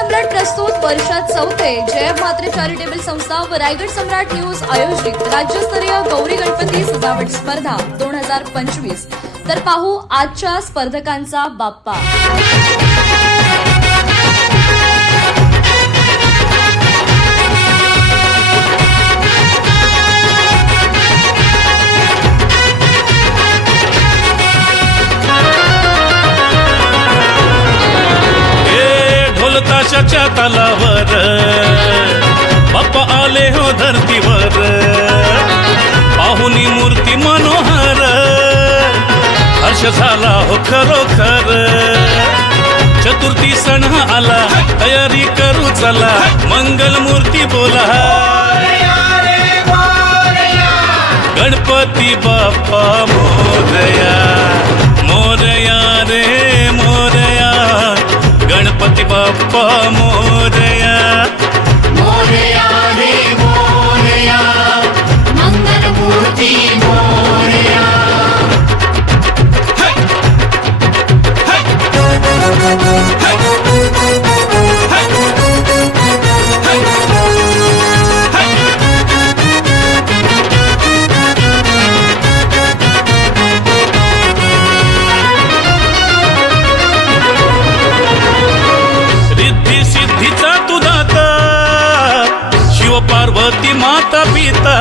सम्राट प्रस्तुत वर्षात चौथे जय म्हात्रे चॅरिटेबल संस्था व रायगड सम्राट न्यूज आयोजित राज्यस्तरीय गौरी गणपती सजावट स्पर्धा 2025। तर पाहू आजच्या स्पर्धकांचा बाप्पा। ताशाच्या तालावर बाप्पा आले हो धरतीवर, पाहुनी मूर्ती मनोहर, हर्ष झाला हो खरोखर। चतुर्थी सण आला, तयारी करू चला, मंगल मूर्ती बोला, गणपती बाप्पा मोरया, मोरया रे मोरया, गणपती बाप्पा मोरया, मोरया रे मोरया, मंगल मूर्ती मोरया। पार्वती माता पिता